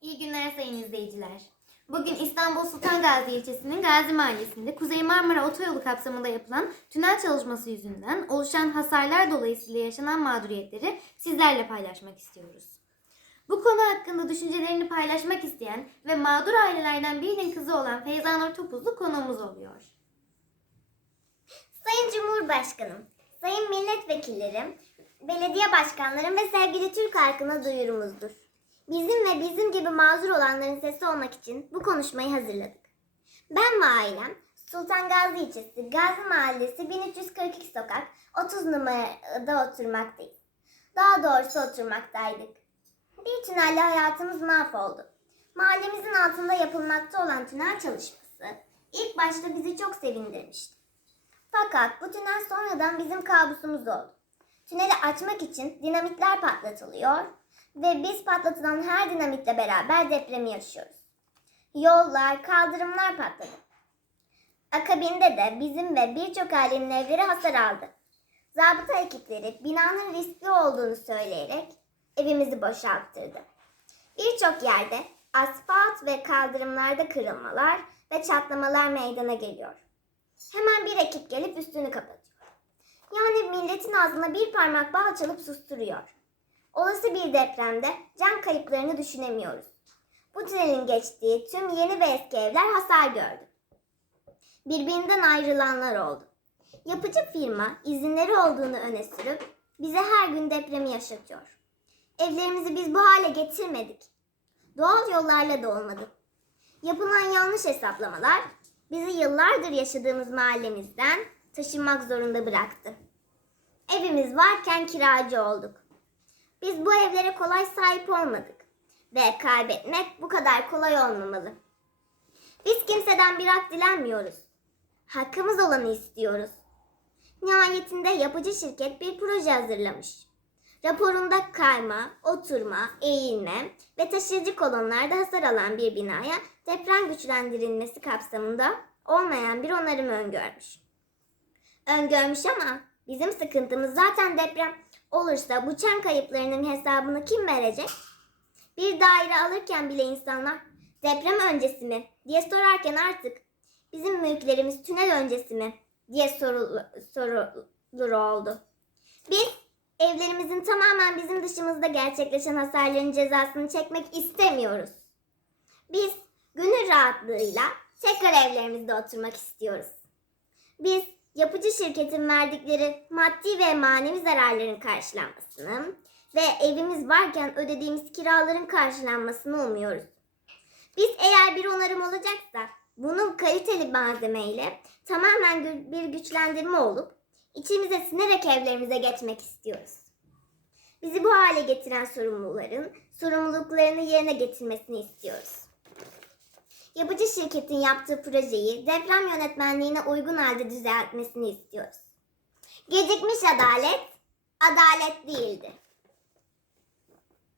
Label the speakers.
Speaker 1: İyi günler sayın izleyiciler. Bugün İstanbul Sultan Gazi ilçesinin Gazi Mahallesi'nde Kuzey Marmara Otoyolu kapsamında yapılan tünel çalışması yüzünden oluşan hasarlar dolayısıyla yaşanan mağduriyetleri sizlerle paylaşmak istiyoruz. Bu konu hakkında düşüncelerini paylaşmak isteyen ve mağdur ailelerden birinin kızı olan Feyza Nur Topuzlu konuğumuz oluyor.
Speaker 2: Sayın Cumhurbaşkanım, sayın milletvekillerim, belediye başkanlarım ve sevgili Türk halkına duyurumuzdur. Bizim ve bizim gibi mazur olanların sesi olmak için bu konuşmayı hazırladık. Ben ve ailem Sultan Gazi ilçesi Gazi Mahallesi 1342 sokak 30 numarada oturmaktayız. Daha doğrusu oturmaktaydık. Bir tünelle hayatımız mahvoldu. Mahallemizin altında yapılmakta olan tünel çalışması ilk başta bizi çok sevindirmişti. Fakat bu tünel sonradan bizim kabusumuz oldu. Tüneli açmak için dinamitler patlatılıyor ve biz patlatılan her dinamitle beraber depremi yaşıyoruz. Yollar, kaldırımlar patladı. Akabinde de bizim ve birçok ailenin evleri hasar aldı. Zabıta ekipleri binanın riskli olduğunu söyleyerek evimizi boşalttırdı. Birçok yerde asfalt ve kaldırımlarda kırılmalar ve çatlamalar meydana geliyor. Hemen bir ekip gelip üstünü kapatıyor. Yani milletin ağzına bir parmak bal çalıp susturuyor. Olası bir depremde can kayıplarını düşünemiyoruz. Bu tünelin geçtiği tüm yeni ve eski evler hasar gördü. Birbirinden ayrılanlar oldu. Yapıcı firma izinleri olduğunu öne sürüp bize her gün depremi yaşatıyor. Evlerimizi biz bu hale getirmedik. Doğal yollarla da olmadı. Yapılan yanlış hesaplamalar bizi yıllardır yaşadığımız mahallemizden taşınmak zorunda bıraktı. Evimiz varken kiracı olduk. Biz bu evlere kolay sahip olmadık ve kaybetmek bu kadar kolay olmamalı. Biz kimseden bir hak dilenmiyoruz. Hakkımız olanı istiyoruz. Nihayetinde yapıcı şirket bir proje hazırlamış. Raporunda kayma, oturma, eğilme ve taşıyıcı kolonlarda hasar alan bir binaya deprem güçlendirilmesi kapsamında olmayan bir onarım öngörmüş. Öngörmüş ama bizim sıkıntımız zaten deprem olursa bu çan kayıplarının hesabını kim verecek? Bir daire alırken bile insanlar deprem öncesi mi diye sorarken artık bizim mülklerimiz tünel öncesi mi diye sorulur, sorulur oldu. Biz evlerimizin tamamen bizim dışımızda gerçekleşen hasarların cezasını çekmek istemiyoruz. Biz gönül rahatlığıyla tekrar evlerimizde oturmak istiyoruz. Biz yapıcı şirketin verdikleri maddi ve manevi zararların karşılanmasını ve evimiz varken ödediğimiz kiraların karşılanmasını umuyoruz. Biz eğer bir onarım olacaksa bunun kaliteli malzemeyle tamamen bir güçlendirme olup içimize sinerek evlerimize geçmek istiyoruz. Bizi bu hale getiren sorumluların sorumluluklarını yerine getirmesini istiyoruz. Yapıcı şirketin yaptığı projeyi deprem yönetmenliğine uygun halde düzeltmesini istiyoruz. Gecikmiş adalet, adalet değildi.